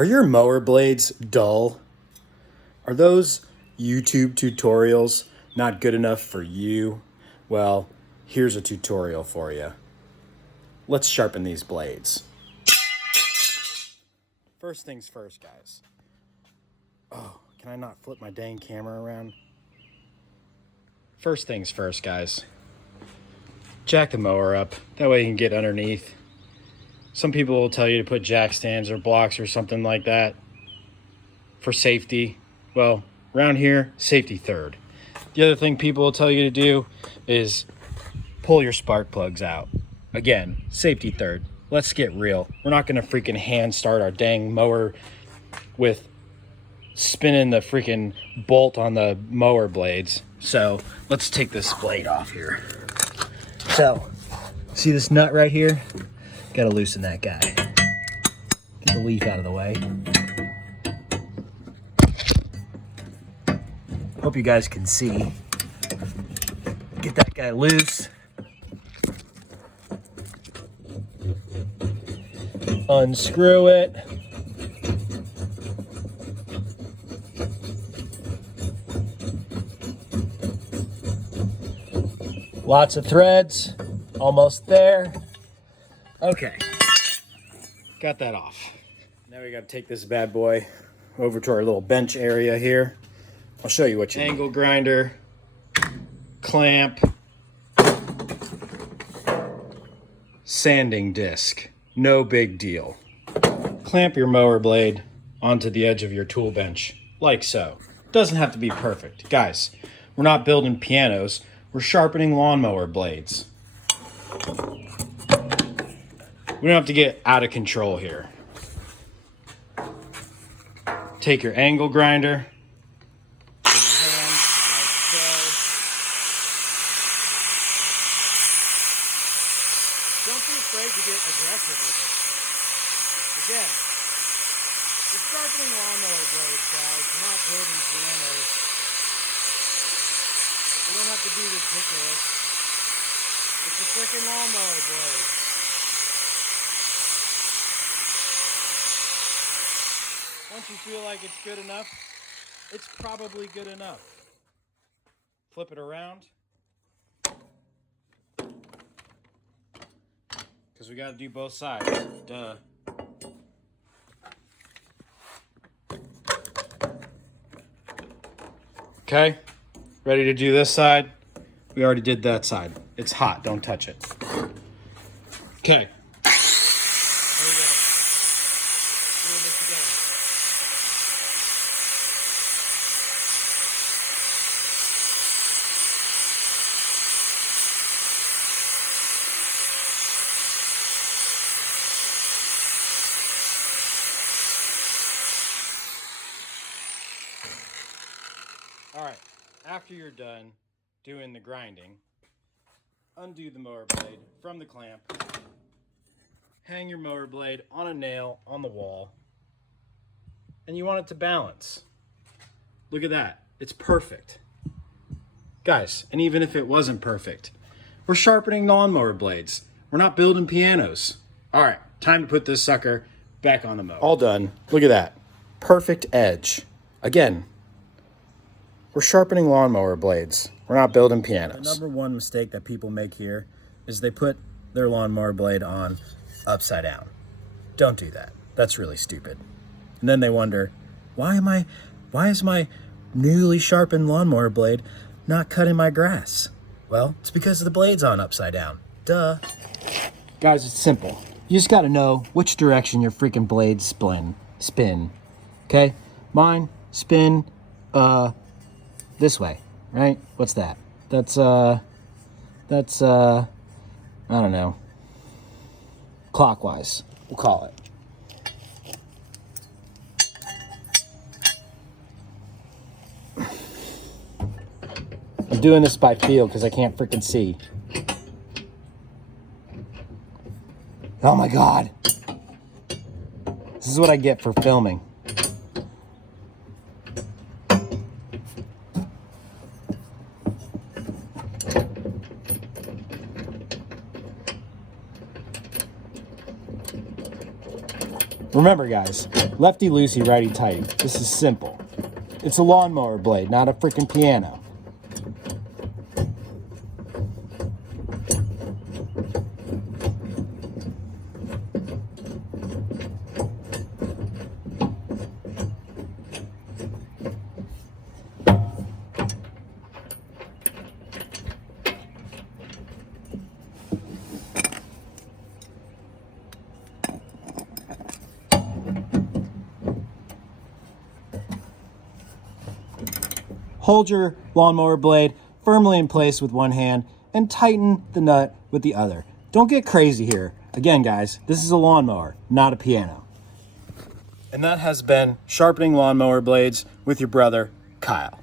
Are your mower blades dull? Are those YouTube tutorials not good enough for you? Well, here's a tutorial for you. Let's sharpen these blades. First things first, guys. Oh, can I not flip my dang camera around? First things first, guys. Jack the mower up. That way you can get underneath. Some people will tell you to put jack stands or blocks or something like that for safety. Well, around here, safety third. The other thing people will tell you to do is pull your spark plugs out. Again, safety third. Let's get real. We're not gonna freaking hand start our dang mower with spinning the freaking bolt on the mower blades. So let's take this blade off here. So, see this nut right here? Gotta loosen that guy. Get the leaf out of the way. Hope you guys can see. Get that guy loose. Unscrew it. Lots of threads. Almost there. Okay. Got that off. Now we got to take this bad boy over to our little bench area here. I'll show you what you need. Angle grinder, clamp, sanding disc. No big deal. Clamp your mower blade onto the edge of your tool bench, like so. Doesn't have to be perfect. Guys, we're not building pianos. We're sharpening lawnmower blades. We don't have to get out of control here. Take your angle grinder. With your hand, like so. Don't be afraid to get aggressive with it. Again, we're sharpening lawnmower blades, guys. We're not building pianos. We don't have to be ridiculous. It's a freaking lawnmower blade. Once you feel like it's good enough, it's probably good enough. Flip it around. Because we got to do both sides. Duh. Okay, ready to do this side? We already did that side. It's hot, don't touch it. Okay. There we go. Doing this again. All right, after you're done doing the grinding, undo the mower blade from the clamp, hang your mower blade on a nail on the wall, and you want it to balance. Look at that, it's perfect. Guys, and even if it wasn't perfect, we're sharpening lawnmower blades. We're not building pianos. All right, time to put this sucker back on the mower. All done, look at that, perfect edge. Again, we're sharpening lawnmower blades. We're not building pianos. The number one mistake that people make here is they put their lawnmower blade on upside down. Don't do that. That's really stupid. And then they wonder, why is my newly sharpened lawnmower blade not cutting my grass? Well, it's because the blade's on upside down. Duh. Guys, it's simple. You just got to know which direction your freaking blades spin. Okay? Mine spin this way, right? What's that? That's I don't know. Clockwise, we'll call it. I'm doing this by feel because I can't freaking see. Oh my God. This is what I get for filming. Remember guys, lefty loosey, righty tighty. This is simple. It's a lawnmower blade, not a freaking piano. Hold your lawnmower blade firmly in place with one hand and tighten the nut with the other. Don't get crazy here. Again, guys, this is a lawnmower, not a piano. And that has been Sharpening Lawnmower Blades with your brother, Kyle.